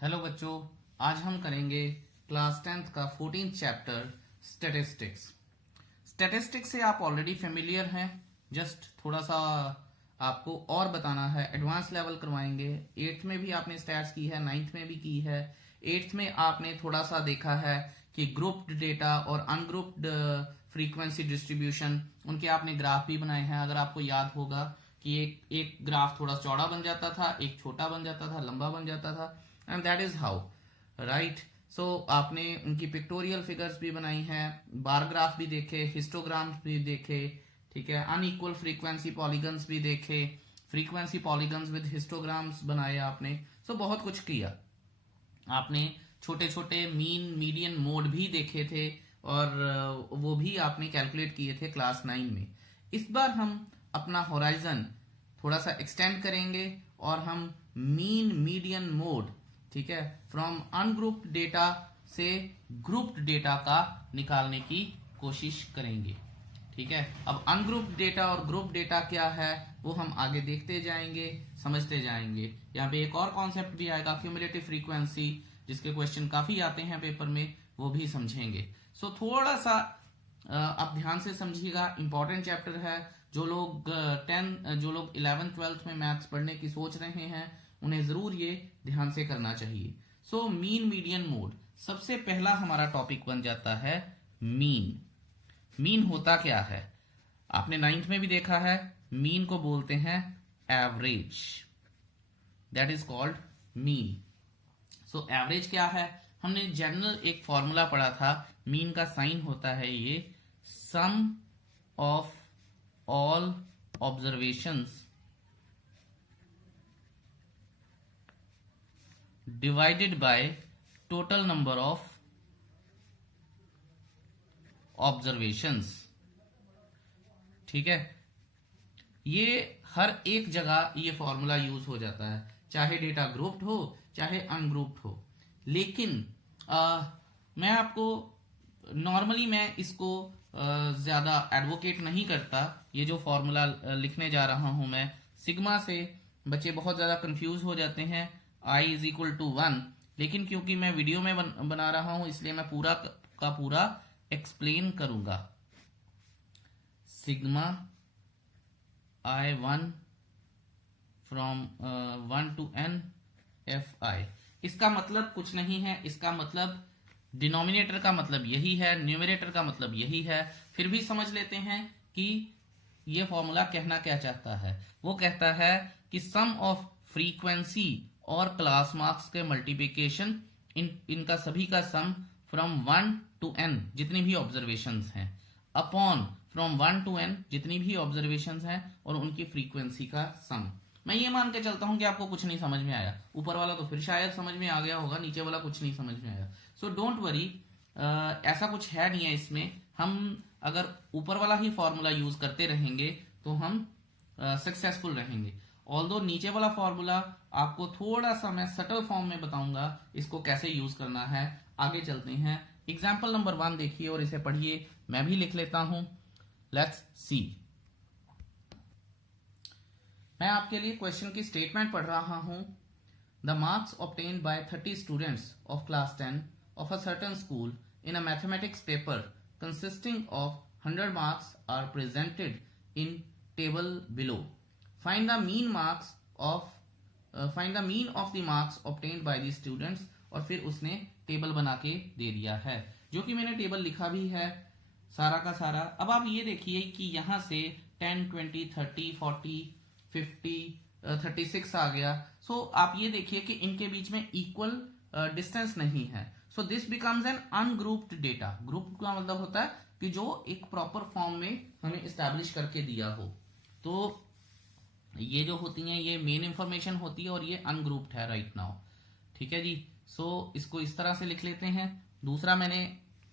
Hello बच्चों, आज हम करेंगे क्लास 10th का 14th चैप्टर स्टैटिस्टिक्स। स्टैटिस्टिक्स से आप ऑलरेडी फेमिलियर हैं, जस्ट थोड़ा सा आपको और बताना है, एडवांस लेवल करवाएंगे। 8th में भी आपने स्टैट्स की है, 9th में भी की है। 8th में आपने थोड़ा सा देखा है कि ग्रुप्ड डेटा और अनग्रुप्ड फ्रीक्वेंसी डिस्ट्रीब्यूशन, उनके आपने ग्राफ भी बनाए हैं। अगर आपको याद होगा कि एक ग्राफ थोड़ा चौड़ा बन जाता था, एक छोटा बन जाता था, लंबा बन जाता था, and that is how, right. So आपने उनकी पिक्टोरियल फिगर्स भी बनाई हैं, बार ग्राफ भी देखे, हिस्टोग्राम्स भी देखे, ठीक है, अनइक्वल फ्रीक्वेंसी पॉलीगन्स भी देखे, फ्रीक्वेंसी पॉलीगन्स विद हिस्टोग्राम्स बनाए आपने। सो बहुत कुछ किया आपने। छोटे छोटे मीन मीडियन मोड भी देखे थे और वो भी आपने कैलकुलेट किए थे क्लास 9 में। इस बार हम अपना होराइजन थोड़ा सा एक्सटेंड करेंगे और हम मीन मीडियन मोड, ठीक है, फ्रॉम अनग्रुप्ड डेटा से ग्रुप्ड डेटा का निकालने की कोशिश करेंगे, ठीक है। अब अनग्रुप्ड डेटा और ग्रुप डेटा क्या है वो हम आगे देखते जाएंगे, समझते जाएंगे। यहाँ पे एक और कॉन्सेप्ट भी आएगा, क्यूमुलेटिव फ्रीक्वेंसी, जिसके क्वेश्चन काफी आते हैं पेपर में, वो भी समझेंगे। सो थोड़ा सा आप ध्यान से समझिएगा, इंपॉर्टेंट चैप्टर है। जो लोग 11th 12th में मैथ्स पढ़ने की सोच रहे हैं उन्हें जरूर ये ध्यान से करना चाहिए। सो मीन मीडियन मोड, सबसे पहला हमारा टॉपिक बन जाता है मीन। मीन होता क्या है, आपने 9th में भी देखा है, मीन को बोलते हैं average, that is called mean. So average क्या है, हमने जनरल एक फॉर्मूला पढ़ा था, मीन का साइन होता है ये sum of all observations divided by total number of observations, ठीक है। ये हर एक जगह ये फॉर्मूला यूज हो जाता है, चाहे डेटा ग्रुप्ड हो चाहे अनग्रुप्ड हो। लेकिन मैं आपको नॉर्मली मैं इसको ज्यादा एडवोकेट नहीं करता। ये जो फॉर्मूला लिखने जा रहा हूं मैं, सिग्मा से बच्चे बहुत ज्यादा कंफ्यूज हो जाते हैं, I इज इक्वल टू 1, लेकिन क्योंकि मैं वीडियो में बना रहा हूं इसलिए मैं पूरा का पूरा एक्सप्लेन करूंगा। Sigma I1 from 1 to n fi, इसका मतलब कुछ नहीं है, इसका मतलब डिनोमिनेटर का मतलब यही है, न्यूमरेटर का मतलब यही है। फिर भी समझ लेते हैं कि ये फॉर्मूला कहना क्या चाहता है। वो कहता है कि सम ऑफ फ्रीक्वेंसी और क्लास मार्क्स के मल्टीप्लिकेशन, इनका सभी का सम फ्रॉम 1 to n, जितनी भी ऑब्जर्वेशंस हैं, अपॉन फ्रॉम 1 to n, जितनी भी ऑब्जर्वेशंस हैं, और उनकी फ्रीक्वेंसी का सम। मैं ये मान के चलता हूं कि आपको कुछ नहीं समझ में आया, ऊपर वाला तो फिर शायद समझ में आ गया होगा, नीचे वाला कुछ नहीं समझ में आया। सो डोंट वरी, ऐसा कुछ है नहीं है इसमें। हम अगर ऊपर वाला ही फॉर्मूला यूज करते रहेंगे तो हम सक्सेसफुल रहेंगे। ऑल्दो नीचे वाला फॉर्मूला आपको थोड़ा सा मैं सटल फॉर्म में बताऊंगा इसको कैसे यूज करना है। आगे चलते हैं, एग्जाम्पल नंबर 1 देखिए और इसे पढ़िए, मैं भी लिख लेता हूं। लेट्स सी, मैं आपके लिए क्वेश्चन की स्टेटमेंट पढ़ रहा हूं। The marks obtained by 30 students of class 10 of a certain school in a mathematics paper consisting of 100 marks are presented in table below. Find the mean of the marks obtained by the students, और फिर उसने table बना के दे दिया है, जो कि मैंने टेबल लिखा भी है सारा का सारा। अब आप ये देखिए कि यहां से 10, 20, 30, 40, 50, 36 आ गया। सो आप ये देखिए कि इनके बीच में इक्वल डिस्टेंस नहीं है। So this becomes N ungrouped data. Group का मतलब होता है कि जो एक प्रॉपर फॉर्म में हमें एस्टैब्लिश करके दिया हो। तो ये जो होती हैं ये मेन इंफॉर्मेशन होती है और ये अनग्रुप्ड है राइट नाउ, ठीक है जी। सो इसको इस तरह से लिख लेते हैं। दूसरा मैंने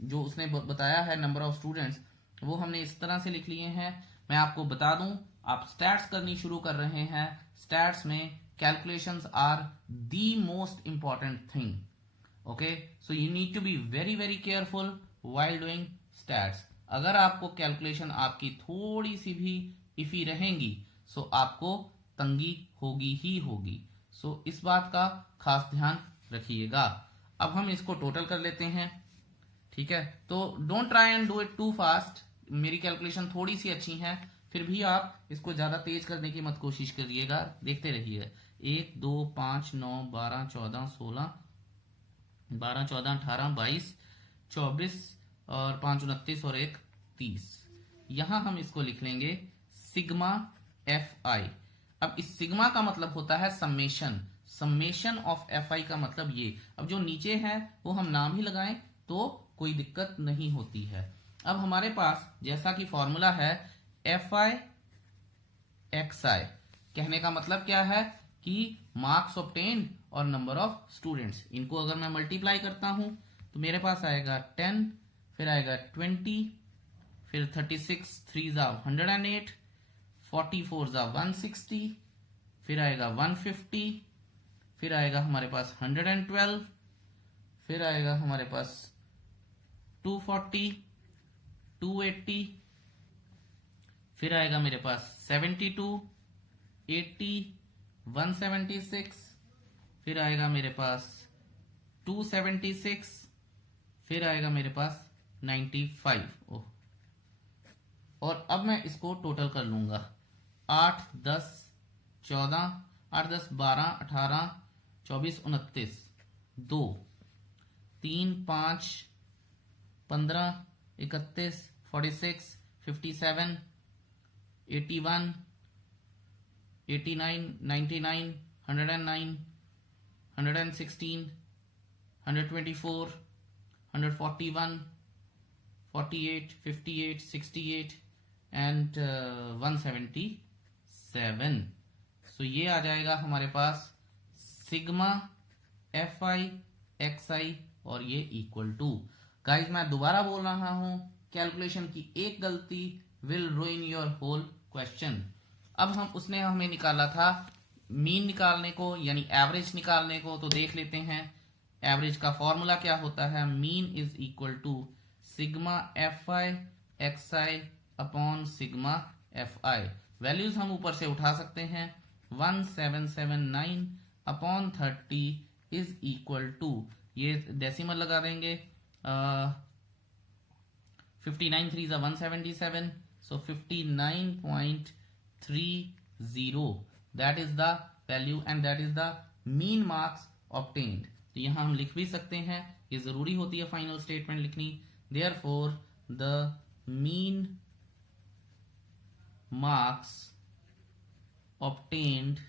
जो उसने बताया है नंबर ऑफ स्टूडेंट्स, वो हमने इस तरह से लिख लिए हैं। मैं आपको बता दूं, आप स्टैट्स करनी शुरू कर रहे हैं, स्टैट्स में calculations are the most important thing, okay. So you need to be very very careful while doing stats. अगर आपको कैलकुलेशन आपकी थोड़ी सी भी इफी रहेंगी सो आपको तंगी होगी ही होगी। सो इस बात का खास ध्यान रखिएगा। अब हम इसको टोटल कर लेते हैं, ठीक है। तो don't try and do it too fast, मेरी कैलकुलेशन थोड़ी सी अच्छी है, फिर भी आप इसको ज्यादा तेज करने की मत कोशिश करिएगा, देखते रहिए। 1 2 5 9 12 14 16 12 14 18 22 24 और 5 29 और 1 30। यहां हम इसको लिख लेंगे सिग्मा एफ आई। अब इस सिग्मा का मतलब होता है summation, summation of F I का मतलब ये। अब जो नीचे है वो हम नाम ही लगाएं तो कोई दिक्कत नहीं होती है। अब हमारे पास जैसा कि फॉर्मूला है एफ आई एक्स आई, कहने का मतलब क्या है कि मार्क्स ऑब्टेन्ड और नंबर ऑफ स्टूडेंट्स, इनको अगर मैं मल्टीप्लाई करता हूं तो मेरे पास आएगा 10, फिर आएगा 20, फिर 36 3 जा 108, 44 जा 160, फिर आएगा 150, फिर आएगा हमारे पास 112, फिर आएगा हमारे पास 240, 280, फिर आएगा मेरे पास 72, 80, 176, फिर आएगा मेरे पास 276, फिर आएगा मेरे पास 95। ओह, और अब मैं इसको टोटल कर लूंगा। 8 10 14 8 10 12 18 24 29 2 3 5 15 31 46 57 81 89 99 109 116 124 141 48 58 68 एंड 177। सो ये आ जाएगा हमारे पास सिग्मा एफ आई एक्स आई और ये इक्वल टू। गाइज मैं दोबारा बोल रहा हूं, कैलकुलेशन की एक गलती will ruin your whole question. अब उसने हमें निकाला था मीन निकालने को यानी एवरेज निकालने को, तो देख लेते हैं एवरेज का फॉर्मूला क्या होता है। Mean is equal to sigma F I X I upon sigma F I. Values हम ऊपर से उठा सकते हैं। 1779 अपॉन 30 इज इक्वल टू, ये डेसिमल लगा देंगे, 59 3 is 177, so 59.30, that is the value and that is the mean marks obtained। तो यहां हम लिख भी सकते हैं, ये जरूरी होती है फाइनल स्टेटमेंट लिखनी। therefore the mean marks obtained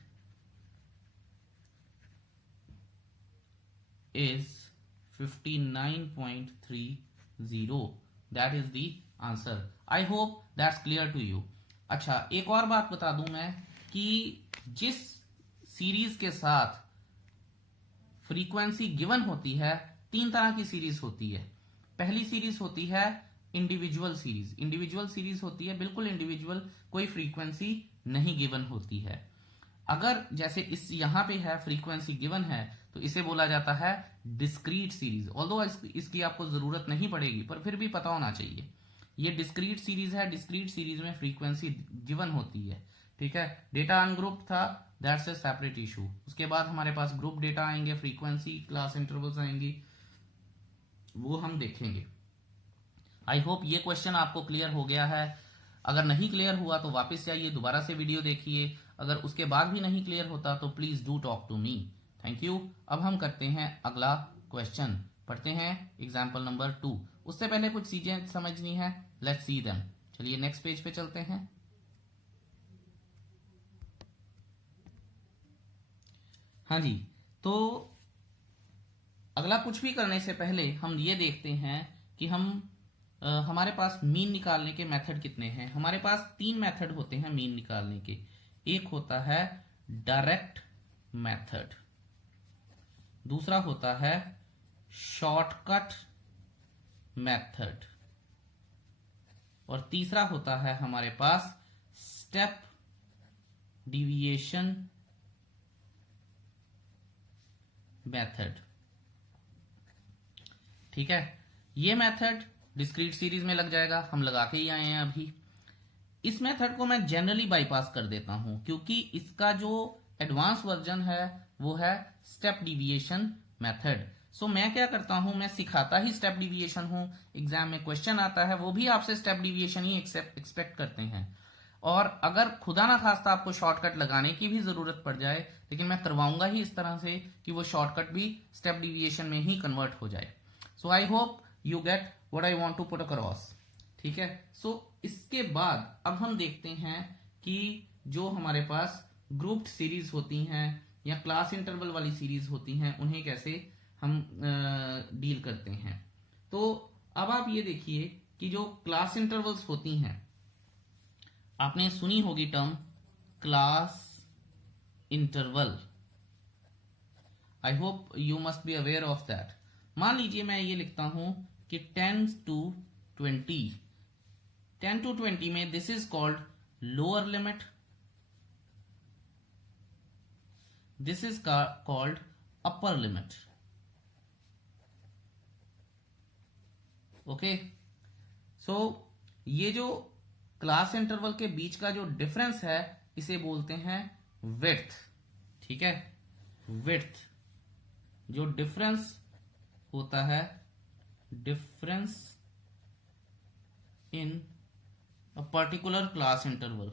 is 59.30, that is the answer। I hope that's clear to you। अच्छा, एक और बात बता दूं मैं कि जिस सीरीज के साथ फ्रीक्वेंसी गिवन होती है, 3 तरह की सीरीज होती है। पहली सीरीज होती है इंडिविजुअल सीरीज। इंडिविजुअल सीरीज होती है बिल्कुल इंडिविजुअल, कोई फ्रीक्वेंसी नहीं गिवन होती है। अगर जैसे इस यहां पे है फ्रीक्वेंसी गिवन है तो इसे बोला जाता है डिस्क्रीट सीरीज। ऑल्दो इसकी आपको जरूरत नहीं पड़ेगी पर फिर भी पता होना चाहिए, ये डिस्क्रीट सीरीज है। डिस्क्रीट सीरीज में फ्रीक्वेंसी गिवन होती है, ठीक है। डेटा अनग्रुप्ड था, दैट्स ए सेपरेट इशू। उसके बाद हमारे पास ग्रुप डेटा आएंगे, फ्रीक्वेंसी क्लास इंटरवल्स आएंगी, वो हम देखेंगे। आई होप ये क्वेश्चन आपको क्लियर हो गया है। अगर नहीं क्लियर हुआ तो वापस जाइए, दोबारा से वीडियो देखिए। अगर उसके बाद भी नहीं क्लियर होता तो please do talk to me. Thank you. अब हम करते हैं अगला क्वेश्चन, पढ़ते हैं एग्जाम्पल नंबर 2। उससे पहले कुछ चीजें समझनी है, लेट्स सी देम। चलिए नेक्स्ट पेज पे चलते हैं। हाँ जी, तो अगला कुछ भी करने से पहले हम ये देखते हैं कि हमारे पास मीन निकालने के मेथड कितने हैं। हमारे पास 3 मेथड होते हैं मीन निकालने के। एक होता है डायरेक्ट मेथड, दूसरा होता है शॉर्टकट मेथड और तीसरा होता है हमारे पास स्टेप डिविएशन मेथड, ठीक है। ये मेथड डिस्क्रीट सीरीज में लग जाएगा, हम लगा के ही आए हैं अभी। इस मेथड को मैं जनरली बाईपास कर देता हूं क्योंकि इसका जो एडवांस वर्जन है वो है स्टेप डिविएशन मेथड। सो मैं क्या करता हूं, मैं सिखाता ही स्टेप डिविएशन हूं, एग्जाम में क्वेश्चन आता है वो भी आपसे स्टेप डिविएशन ही एक्सपेक्ट करते हैं। और अगर खुदा ना खास्ता आपको शॉर्टकट लगाने की भी जरूरत पड़ जाए, लेकिन मैं करवाऊंगा ही इस तरह से कि वो शॉर्टकट भी स्टेप डिविएशन में ही कन्वर्ट हो जाए। So I hope you get what I want to put across. ठीक है, सो इसके बाद अब हम देखते हैं कि जो हमारे पास ग्रुप्ड सीरीज होती हैं या क्लास इंटरवल वाली सीरीज होती हैं उन्हें कैसे हम डील करते हैं। तो अब आप ये देखिए कि जो क्लास इंटरवल्स होती हैं, आपने सुनी होगी term class interval. I hope you must be aware of that. मान लीजिए मैं ये लिखता हूं कि 10 to 20, 10 to 20 में this is called lower limit, this is called upper limit. Okay, so ये जो क्लास इंटरवल के बीच का जो डिफरेंस है इसे बोलते हैं विड्थ। ठीक है, विड्थ जो डिफरेंस होता है, difference in a particular class interval.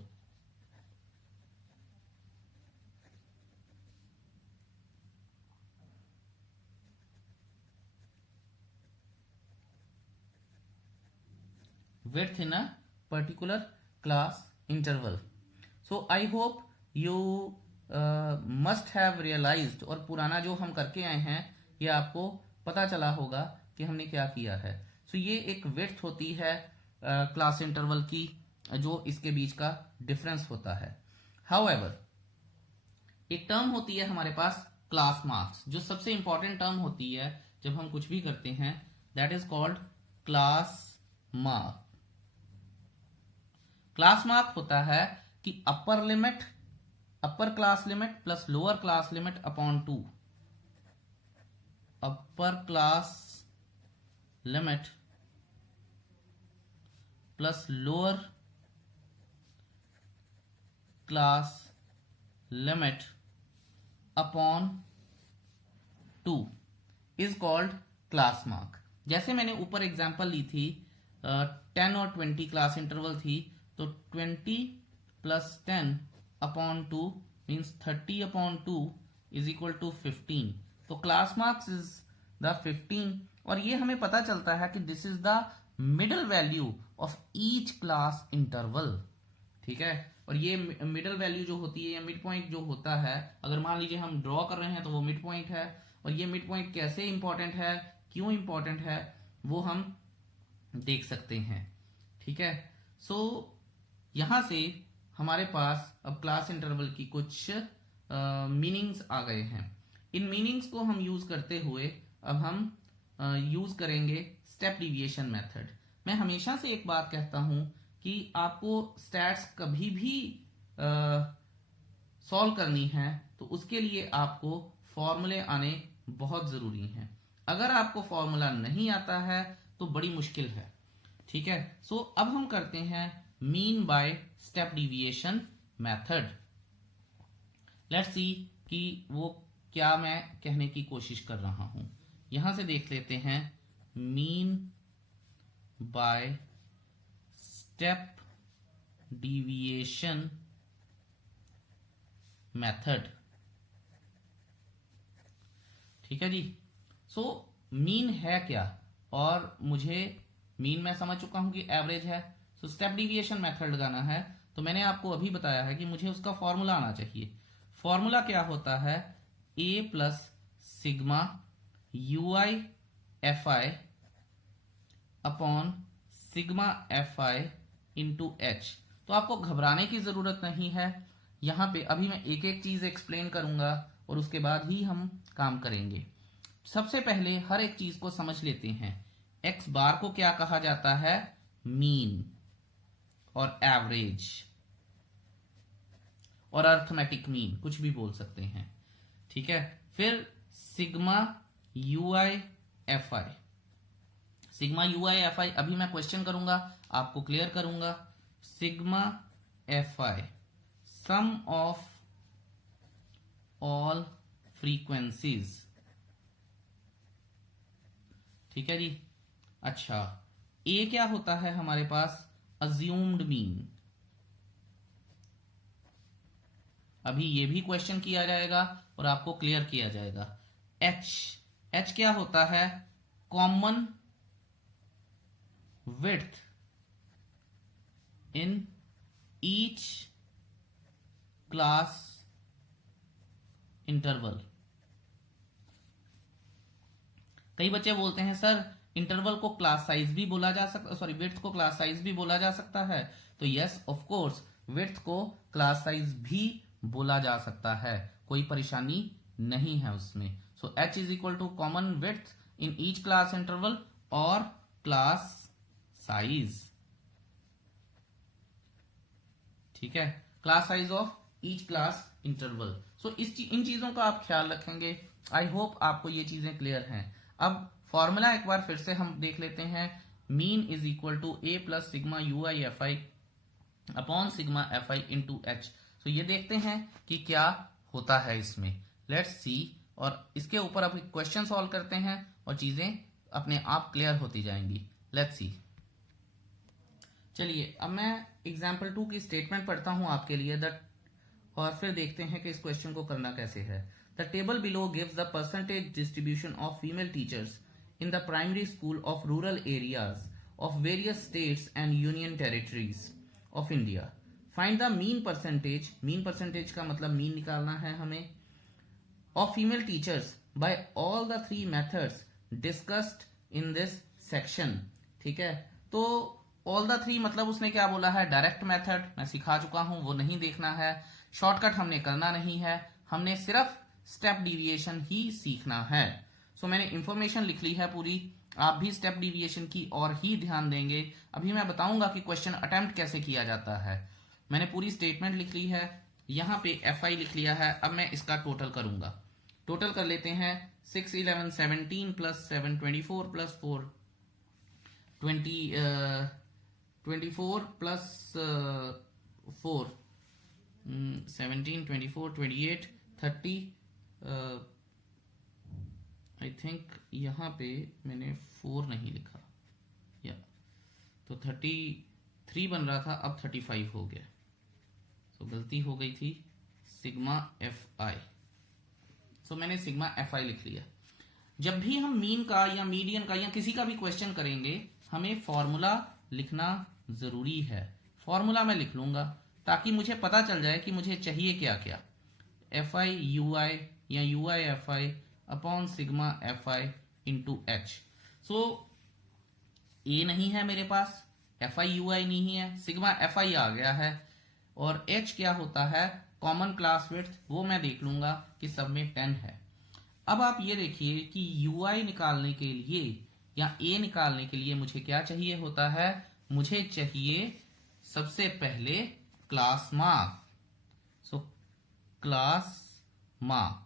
width in a particular class interval. So I hope you must have realized, और पुराना जो हम करके आए हैं ये आपको पता चला होगा कि हमने क्या किया है। So ये एक width होती है क्लास इंटरवल की, जो इसके बीच का डिफरेंस होता है। However, एक टर्म होती है हमारे पास क्लास मार्क्स, जो सबसे इंपॉर्टेंट टर्म होती है जब हम कुछ भी करते हैं, that is called class mark. Class mark होता है कि upper limit, upper class limit plus lower class limit upon 2, upper class limit plus lower class limit upon 2 is called class mark. जैसे मैंने ऊपर एग्जांपल ली थी, 10 और 20 क्लास इंटरवल थी, तो 20 plus 10 upon 2 means 30 upon 2 is equal to 15। तो class marks is the 15, और ये हमें पता चलता है कि this is the middle value of each class interval. ठीक है, और ये मिडल वैल्यू जो होती है या मिड पॉइंट जो होता है, अगर मान लीजिए हम ड्रॉ कर रहे हैं तो वो मिड पॉइंट है। और ये मिड पॉइंट कैसे इंपॉर्टेंट है, क्यों इंपॉर्टेंट है, वो हम देख सकते हैं। ठीक है, सो यहां से हमारे पास अब क्लास इंटरवल की कुछ मीनिंग्स आ गए हैं। इन मीनिंग्स को हम यूज करते हुए अब हम यूज करेंगे स्टेप डिविएशन मेथड। मैं हमेशा से एक बात कहता हूं कि आपको स्टैट्स कभी भी सॉल्व करनी है तो उसके लिए आपको फॉर्मूले आने बहुत जरूरी हैं। अगर आपको फॉर्मूला नहीं आता है तो बड़ी मुश्किल है। ठीक है, सो अब हम करते हैं mean by step deviation method. Let's see कि वो क्या मैं कहने की कोशिश कर रहा हूं। यहां से देख लेते हैं mean by step deviation method. ठीक है जी, सो मीन है क्या, और मुझे मीन मैं समझ चुका हूं कि एवरेज है। सो स्टेप डिविएशन मेथड लगाना है तो मैंने आपको अभी बताया है कि मुझे उसका फॉर्मूला आना चाहिए। फॉर्मूला क्या होता है, A plus sigma U I F I upon sigma F I into H. तो आपको घबराने की जरूरत नहीं है, यहां पे अभी मैं एक एक चीज एक्सप्लेन करूंगा और उसके बाद ही हम काम करेंगे। सबसे पहले हर एक चीज को समझ लेते हैं। एक्स बार को क्या कहा जाता है, मीन और एवरेज और अर्थमेटिक मीन, कुछ भी बोल सकते हैं। ठीक है, फिर sigma U I F I, sigma U I F I अभी मैं क्वेश्चन करूंगा, आपको क्लियर करूंगा। Sigma F I sum of all frequencies ठीक है जी। अच्छा, ए क्या होता है हमारे पास? Assumed mean. अभी ये भी क्वेश्चन किया जाएगा और आपको क्लियर किया जाएगा। एच, एच क्या होता है? Common width in each class interval. कई बच्चे बोलते हैं सर इंटरवल को क्लास साइज भी बोला जा सकता, सॉरी विड्थ को क्लास साइज भी बोला जा सकता है। तो यस ऑफ कोर्स विड्थ को क्लास साइज भी बोला जा सकता है, कोई परेशानी नहीं है उसमें। So H is equal to common width in each class interval और क्लास साइज। ठीक है, class size of each class interval. So इन चीजों का आप ख्याल रखेंगे। आई होप आपको ये चीजें क्लियर हैं। अब फॉर्मूला एक बार फिर से हम देख लेते हैं। Mean is equal to A plus sigma U I F I upon sigma F I into H. तो ये देखते हैं कि क्या होता है इसमें। Let's see. और इसके ऊपर अब क्वेश्चन सॉल्व करते हैं और चीजें अपने आप क्लियर होती जाएंगी। Let's see. चलिए अब मैं एग्जाम्पल 2 की स्टेटमेंट पढ़ता हूं आपके लिए और फिर देखते हैं कि इस क्वेश्चन को करना कैसे है। The table below gives the percentage distribution of female teachers in the primary school of rural areas of various states and union territories of India. Find the mean percentage, mean percentage का मतलब mean निकालना है हमें, of female teachers by all the three methods discussed in this section. ठीक है, तो all the three मतलब उसने क्या बोला है? डायरेक्ट मेथड मैं सिखा चुका हूं, वो नहीं देखना है। शॉर्टकट हमने करना नहीं है, हमने सिर्फ स्टेप डिविएशन ही सीखना है। सो मैंने इंफॉर्मेशन लिख ली है पूरी, आप भी स्टेप डिविएशन की और ही ध्यान देंगे। अभी मैं बताऊंगा कि क्वेश्चन अटेम्प्ट कैसे किया जाता है। मैंने पूरी स्टेटमेंट लिख ली है, यहां पे एफ आई लिख लिया है। अब मैं इसका टोटल करूंगा। टोटल कर लेते हैं। 6 11 17 plus 7 24 plus 4 24 plus 4 17 24 28 30। I think यहां पे मैंने 4 नहीं लिखा, या तो 33 बन रहा था, अब 35 हो गया। तो गलती हो गई थी, सिग्मा एफ आई। सो मैंने सिग्मा एफ आई लिख लिया। जब भी हम मीन का या मीडियन का या किसी का भी क्वेश्चन करेंगे, हमें फॉर्मूला लिखना जरूरी है। फॉर्मूला मैं लिख लूंगा ताकि मुझे पता चल जाए कि मुझे चाहिए क्या क्या। एफ आई यू आई या U I F I upon sigma F I into H. So A नहीं है मेरे पास, एफ आई यू आई नहीं है, सिग्मा एफ आई आ गया है। और एच क्या होता है? कॉमन क्लास विड्थ, वो मैं देख लूंगा कि सब में 10 है। अब आप ये देखिए कि यू आई निकालने के लिए या ए निकालने के लिए मुझे क्या चाहिए होता है? मुझे चाहिए सबसे पहले class mark. So class mark,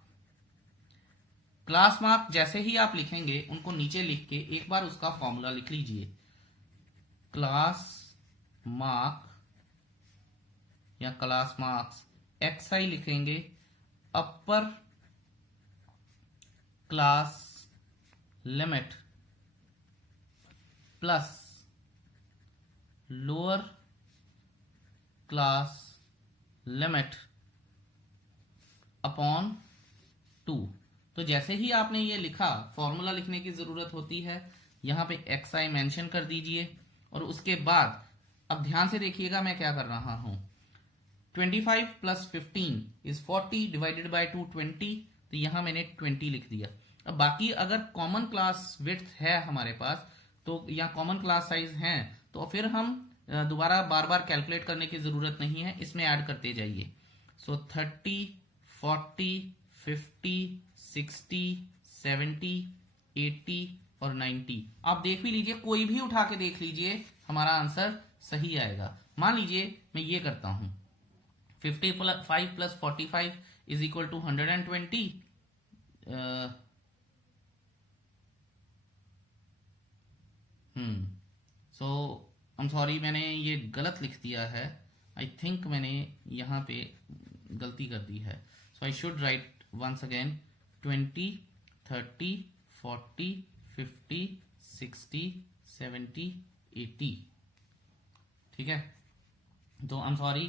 class mark जैसे ही आप लिखेंगे उनको नीचे लिख के एक बार उसका फॉर्मूला लिख लीजिए। क्लास मार्क या क्लास मार्क्स एक्स आई लिखेंगे, अपर class limit plus lower class limit upon 2। तो जैसे ही आपने ये लिखा, फॉर्मूला लिखने की जरूरत होती है, यहां पे एक्स आई मेंशन कर दीजिए। और उसके बाद अब ध्यान से देखिएगा मैं क्या कर रहा हूं। 25 प्लस 15 इज 40 डिवाइडेड बाय 2 20। तो यहां मैंने 20 लिख दिया। अब बाकी अगर कॉमन क्लास विड्थ है हमारे पास तो या कॉमन क्लास साइज है तो फिर हम दोबारा बार बार कैलकुलेट करने की जरूरत नहीं है, इसमें ऐड करते जाइए। सो 30 40 50 60 70 80 और 90। आप देख भी लीजिए, कोई भी उठा के देख लीजिए, हमारा आंसर सही आएगा। मान लीजिए मैं ये करता हूं, 55 plus 45 is equal to 120। So I am sorry, मैंने ये गलत लिख दिया है। आई थिंक मैंने यहां पे गलती कर दी है। So I should write once again 20 30 40 50 60, 70, 80। ठीक है, तो आई am sorry,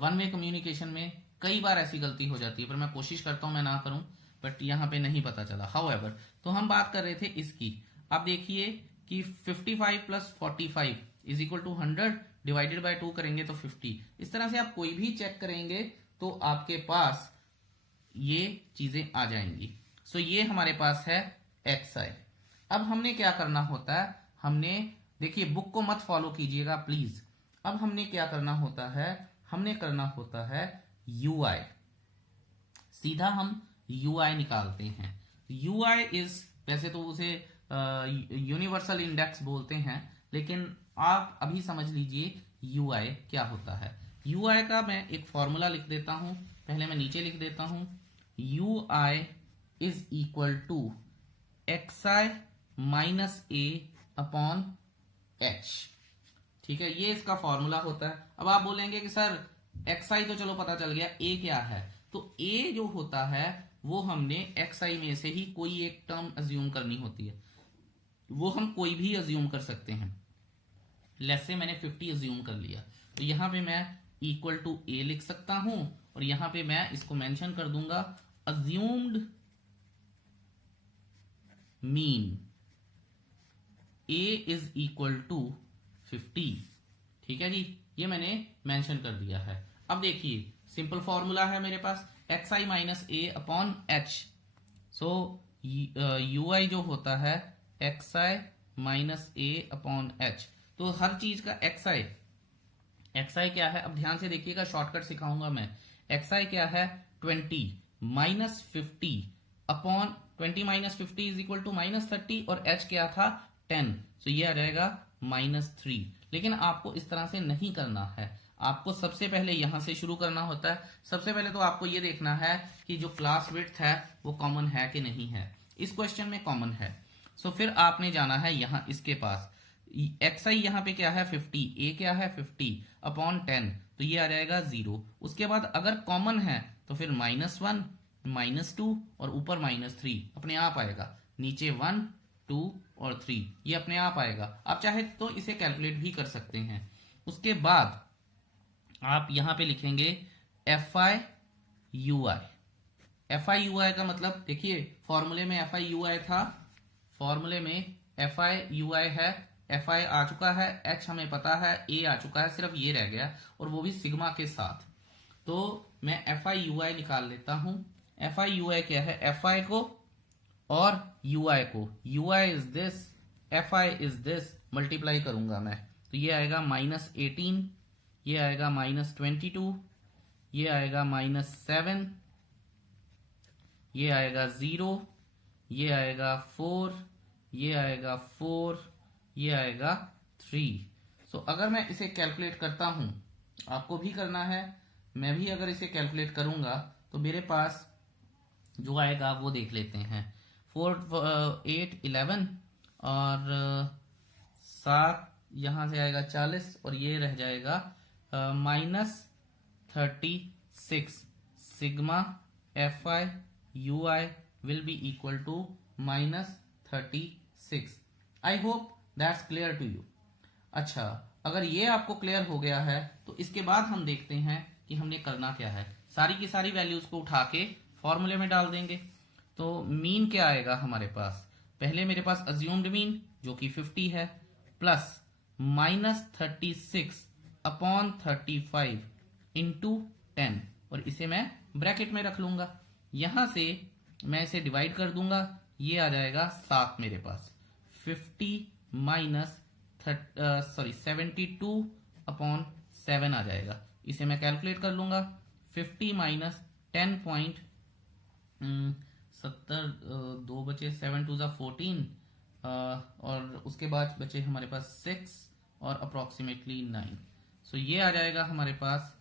one way communication में कई बार ऐसी गलती हो जाती है, पर मैं कोशिश करता हूं मैं ना करूं, बट यहाँ पे नहीं पता चला। हाउएवर, तो हम बात कर रहे थे इसकी। अब देखिए कि 55 plus 45 is equal to 100, divided by 2 करेंगे तो 50। इस तरह से आप कोई भी चेक करेंगे तो आपके पास ये चीजें आ जाएंगी। सो ये हमारे पास है xi। अब हमने क्या करना होता है, हमने, देखिए बुक को मत फॉलो कीजिएगा प्लीज। अब हमने क्या करना होता है, हमने करना होता है ui। सीधा हम ui निकालते हैं। ui इज, वैसे तो उसे यूनिवर्सल इंडेक्स बोलते हैं, लेकिन आप अभी समझ लीजिए ui क्या होता है। ui का मैं एक फॉर्मूला लिख देता हूं, पहले मैं नीचे लिख देता हूं। ui is equal to xi minus a upon h। ठीक है, ये इसका फॉर्मूला होता है। अब आप बोलेंगे कि सर xi तो चलो पता चल गया, a क्या है? तो a जो होता है वो हमने xi में से ही कोई एक टर्म अज्यूम करनी होती है। वो हम कोई भी अज्यूम कर सकते हैं। लेट्स से मैंने 50 अज्यूम कर लिया, तो यहां पे मैं इक्वल टू a लिख सकता हूं, और यहां पे मैं इसको मेंशन कर दूंगा assumed mean a is equal to 50। ठीक है जी, ये मैंने मेंशन कर दिया है। अब देखिए सिंपल फॉर्मूला है मेरे पास xi minus a upon h। So ui जो होता है xi minus a upon h। तो हर चीज का xi क्या है, अब ध्यान से देखिएगा, शॉर्टकट सिखाऊंगा मैं। xi क्या है, 20 minus 50 upon 20 minus 50 is equal to minus 30, और h क्या था 10, तो ये आ जाएगा -3। लेकिन आपको इस तरह से नहीं करना है, आपको सबसे पहले यहां से शुरू करना होता है। सबसे पहले तो आपको ये देखना है कि जो क्लास विड्थ है वो कॉमन है कि नहीं है। इस क्वेश्चन में कॉमन है, सो फिर आपने जाना है यहां इसके पास। xi यहाँ पे क्या है 50, a क्या है 50 अपॉन 10, तो ये आ जाएगा 0। उसके बाद अगर कॉमन है तो फिर -1, -2 और ऊपर -3 अपने आप आएगा, नीचे 1, 2 और 3 ये अपने आप आएगा। आप चाहे तो इसे कैलकुलेट भी कर सकते हैं। उसके बाद आप यहां पे लिखेंगे fi ui का मतलब, देखिए फॉर्मूले में fi ui था, फॉर्मूले में fi ui है, fi आ चुका है, h हमें पता है, a आ चुका है, सिर्फ ये रह गया, और वो भी सिग्मा के साथ। तो मैं fi ui निकाल लेता हूं। fi ui क्या है, fi को और ui को, ui is this, fi is this, multiply करूंगा मैं, तो ये आएगा -18, ये आएगा -22, ये आएगा -7, ये आएगा 0, ये आएगा 4, ये आएगा 4, ये आएगा 3। सो अगर मैं इसे कैलकुलेट करता हूं, आपको भी करना है, मैं भी अगर इसे कैलकुलेट करूंगा तो मेरे पास जो आएगा वो देख लेते हैं। 4, 8, 11 और 7 यहां से आएगा 40, और ये रह जाएगा -36। Sigma fi ui will be equal to -36। I hope that's clear to you. अच्छा, अगर ये आपको क्लियर हो गया है तो इसके बाद हम देखते हैं कि हमने करना क्या है। सारी की सारी वैल्यूज को उठा के फॉर्मूले में डाल देंगे। तो मीन क्या आएगा हमारे पास, पहले मेरे पास अज्यूम्ड मीन जो कि 50 है, प्लस -36 अपॉन 35 इंटू 10, और इसे मैं ब्रैकेट में रख लूंगा। यहां से मैं इसे डिवाइड कर दूंगा, ये आ जाएगा 7 मेरे पास, 50 माइनस 72 अपॉन 7 आ जाएगा। इसे मैं कैलकुलेट कर लूंगा, 50 माइनस 10.70, 2 बचे, 7 2 14, और उसके बाद बचे हमारे पास 6 और अप्रोक्सीमेटली 9। सो ये आ जाएगा हमारे पास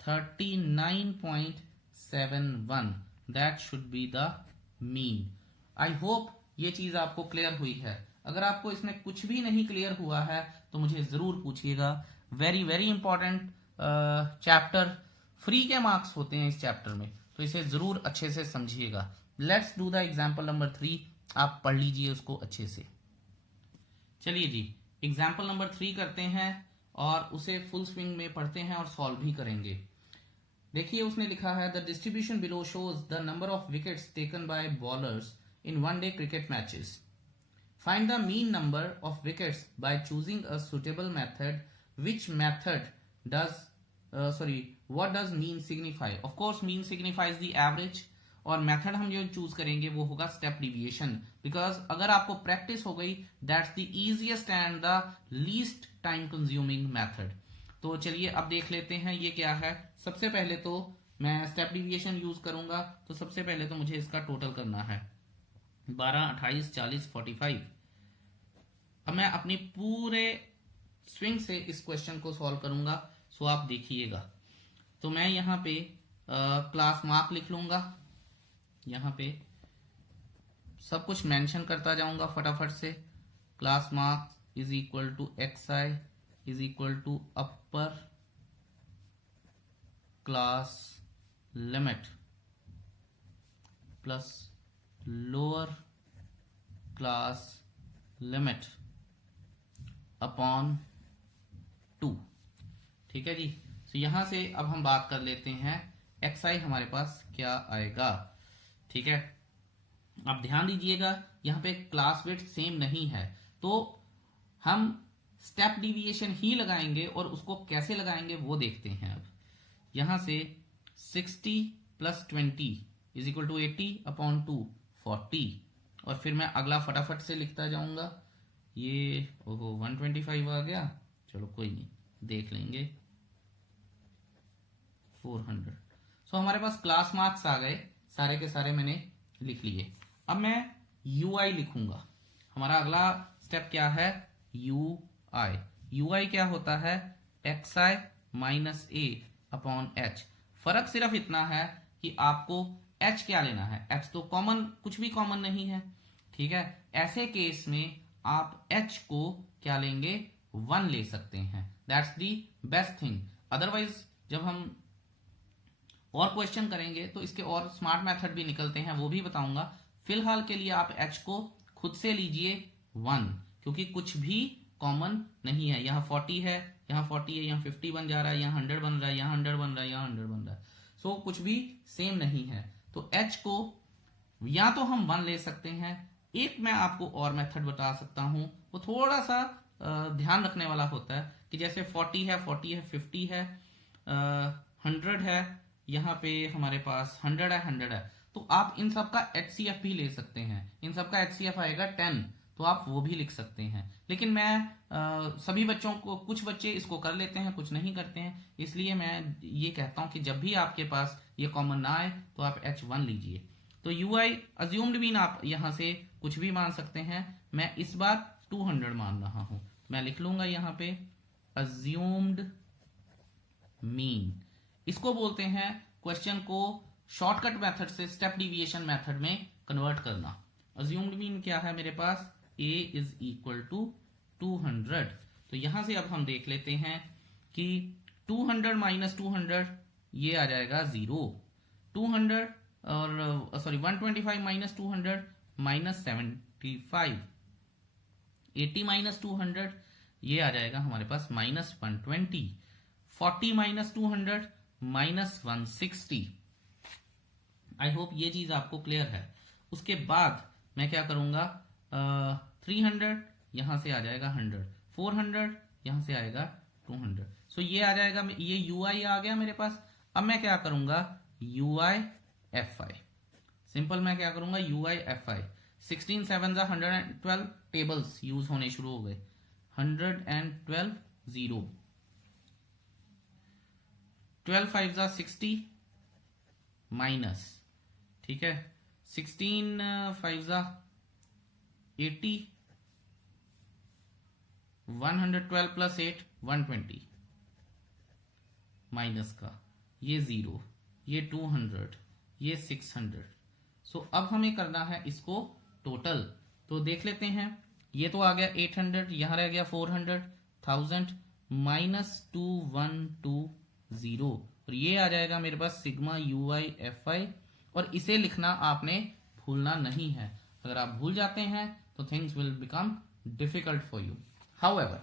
39.71। That should be the mean. I hope ये चीज आपको क्लियर हुई है। अगर आपको इसमें कुछ भी नहीं क्लियर हुआ है तो मुझे जरूर पूछिएगा। Very very important chapter, free के मार्क्स होते हैं इस चैप्टर में, तो इसे जरूर अच्छे से समझिएगा। Let's do the example number 3। आप पढ़ लीजिए उसको अच्छे से। चलिए जी, एग्जाम्पल नंबर 3 करते हैं और उसे फुल स्विंग में पढ़ते हैं और सॉल्व भी करेंगे। देखिए उसने लिखा है the distribution below shows the number of wickets taken by bowlers in one day cricket matches. Find the mean number of wickets by choosing a suitable method. Which method does what does mean signify? Of course mean signifies the average, और method हम जो choose करेंगे वो होगा step deviation, because अगर आपको practice हो गई that's the easiest and the least time consuming method. तो चलिए अब देख लेते हैं ये क्या है। सबसे पहले तो मैं स्टेप डिविएशन यूज करूंगा, तो सबसे पहले तो मुझे इसका टोटल करना है 12, 28, 40, 45। अब मैं अपनी पूरे स्विंग से इस क्वेश्चन को सॉल्व करूंगा, सो आप देखिएगा। तो मैं यहाँ पे क्लास मार्क लिख लूंगा, यहाँ पे सब कुछ मेंशन करता जाऊंगा फटाफट से। Class mark is equal to XI is equal to upper class limit plus lower class limit upon 2। ठीक है जी। तो यहां से अब हम बात कर लेते हैं XI हमारे पास क्या आएगा। ठीक है, अब ध्यान दीजिएगा यहां पे क्लास विड्थ सेम नहीं है, तो हम स्टेप डिविएशन ही लगाएंगे और उसको कैसे लगाएंगे वो देखते हैं। अब यहां से 60 plus 20 is equal to 80 upon 2 40, और फिर मैं अगला फटाफट से लिखता जाऊंगा। ये ओहो 125 आ गया, चलो कोई नहीं देख लेंगे 400। सो हमारे पास क्लास मार्क्स आ गए, सारे के सारे मैंने लिख लिए। अब मैं UI लिखूंगा। हमारा अगला स्टेप क्या है, UI। UI क्या होता है, XI minus A upon H। फर्क सिर्फ इतना है कि आपको H क्या लेना है, H तो कॉमन, कुछ भी कॉमन नहीं है। ठीक है, ऐसे केस में आप H को क्या लेंगे, 1 ले सकते हैं। That's the best thing. Otherwise जब हम और क्वेश्चन करेंगे तो इसके और स्मार्ट मेथड भी निकलते हैं, वो भी बताऊंगा। फिलहाल के लिए आप H को खुद से लीजिए 1, क्योंकि कुछ भी कॉमन नहीं है। यहाँ 40 है, यहाँ 40 है, यहाँ 50 बन जा रहा है, यहाँ 100 बन रहा है, यहाँ 100 बन रहा है, यहाँ 100 बन रहा है। सो कुछ भी सेम नहीं है, तो H को या तो हम 1 ले सकते हैं। एक मैं आपको और मेथड बता सकता हूं, वो थोड़ा सा ध्यान रखने वाला होता है कि जैसे 40 है, 50 है, 100 है, यहाँ पे हमारे पास 100 है, तो आप इन सब का HCF भी ले सकते हैं। इन सब का HCF आएगा 10, तो आप वो भी लिख सकते हैं। लेकिन मैं सभी बच्चों को, कुछ बच्चे इसको कर लेते हैं, कुछ नहीं करते हैं, इसलिए मैं ये कहता हूं कि जब भी आपके पास ये कॉमन ना आए तो आप H1 लीजिए। तो UI अज्यूम्ड मीन आप यहां से कुछ भी मान सकते हैं। मैं इस बार 200 मान रहा हूं, मैं लिख लूंगा यहाँ पे अज्यूम्ड मीन। इसको बोलते हैं क्वेश्चन को शॉर्टकट मेथड से स्टेप डिविएशन मेथड में कन्वर्ट करना। अज्यूम्ड मीन क्या है मेरे पास, A इज इक्वल टू 200। तो यहां से अब हम देख लेते हैं कि 200 माइनस 200 ये आ जाएगा 0। 200 और सॉरी 125 माइनस 200 माइनस 75। 80 माइनस 200 ये आ जाएगा हमारे पास minus 120। 40 minus 200 minus 160। I hope ये चीज आपको क्लियर है। उसके बाद मैं क्या करूंगा, 300 यहां से आ जाएगा 100, 400 यहां से आएगा 200। सो ये आ जाएगा, ये UI आ गया मेरे पास। अब मैं क्या करूंगा, UI FI। सिंपल मैं क्या करूंगा, UI FI। 16 7 112 टेबल्स यूज होने शुरू हो गए। 112 0, 12 5 60 माइनस, ठीक है, 16 5 80, 112 प्लस 8 120 माइनस का, ये 0, ये 200, ये 600। सो अब हमें करना है इसको टोटल। तो देख लेते हैं, ये तो आ गया 800, यहां रह गया 400, 1000 माइनस 2120, और ये आ जाएगा मेरे पास सिग्मा UI FI। और इसे लिखना आपने भूलना नहीं है। अगर आप भूल जाते हैं तो things will become difficult for you. However,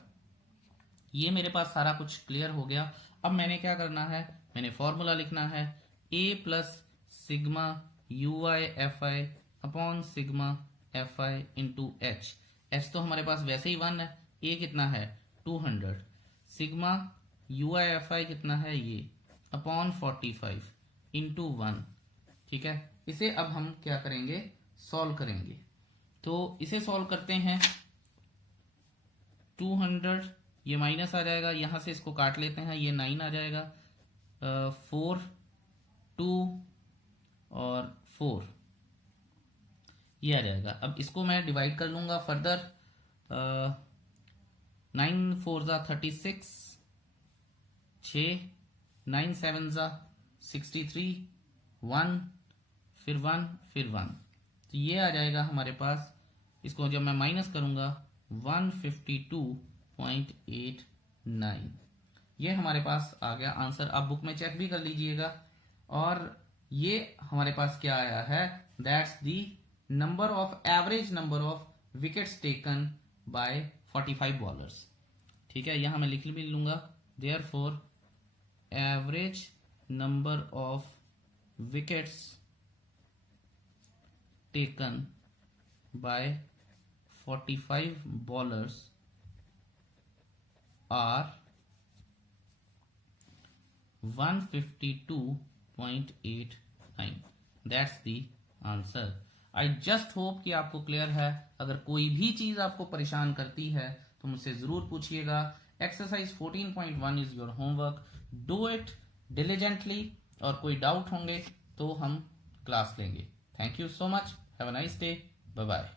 ये मेरे पास सारा कुछ क्लियर हो गया। अब मैंने क्या करना है, मैंने फॉर्मूला लिखना है a plus sigma U I F I upon sigma F I into H. H तो हमारे पास वैसे ही 1 है, a कितना है 200, सिग्मा यू आई एफ आई कितना है ये अपॉन 45 इंटू 1। ठीक है, इसे अब हम क्या करेंगे, सॉल्व करेंगे। तो इसे सॉल्व करते हैं, 200 ये माइनस आ जाएगा, यहां से इसको काट लेते हैं, ये 9 आ जाएगा, 4 2 और 4 ये आ जाएगा। अब इसको मैं डिवाइड कर लूंगा फर्दर, 9 4 जा 36, 6 9 7 जा 63, 1 फिर 1 फिर 1, तो ये आ जाएगा हमारे पास। इसको जब मैं माइनस करूंगा 152.89, ये हमारे पास आ गया आंसर। आप बुक में चेक भी कर लीजिएगा। और ये हमारे पास क्या आया है, that's the number of average number of wickets taken by 45 bowlers. ठीक है, यहां मैं लिख भी लूंगा, therefore average number of wickets taken by 45 bowlers are 152.89। That's the answer. I just hope कि आपको क्लियर है। अगर कोई भी चीज आपको परेशान करती है तो मुझसे जरूर पूछिएगा। Exercise 14.1 is your homework, do it diligently, और कोई डाउट होंगे तो हम क्लास लेंगे। Thank you so much, have a nice day, bye bye.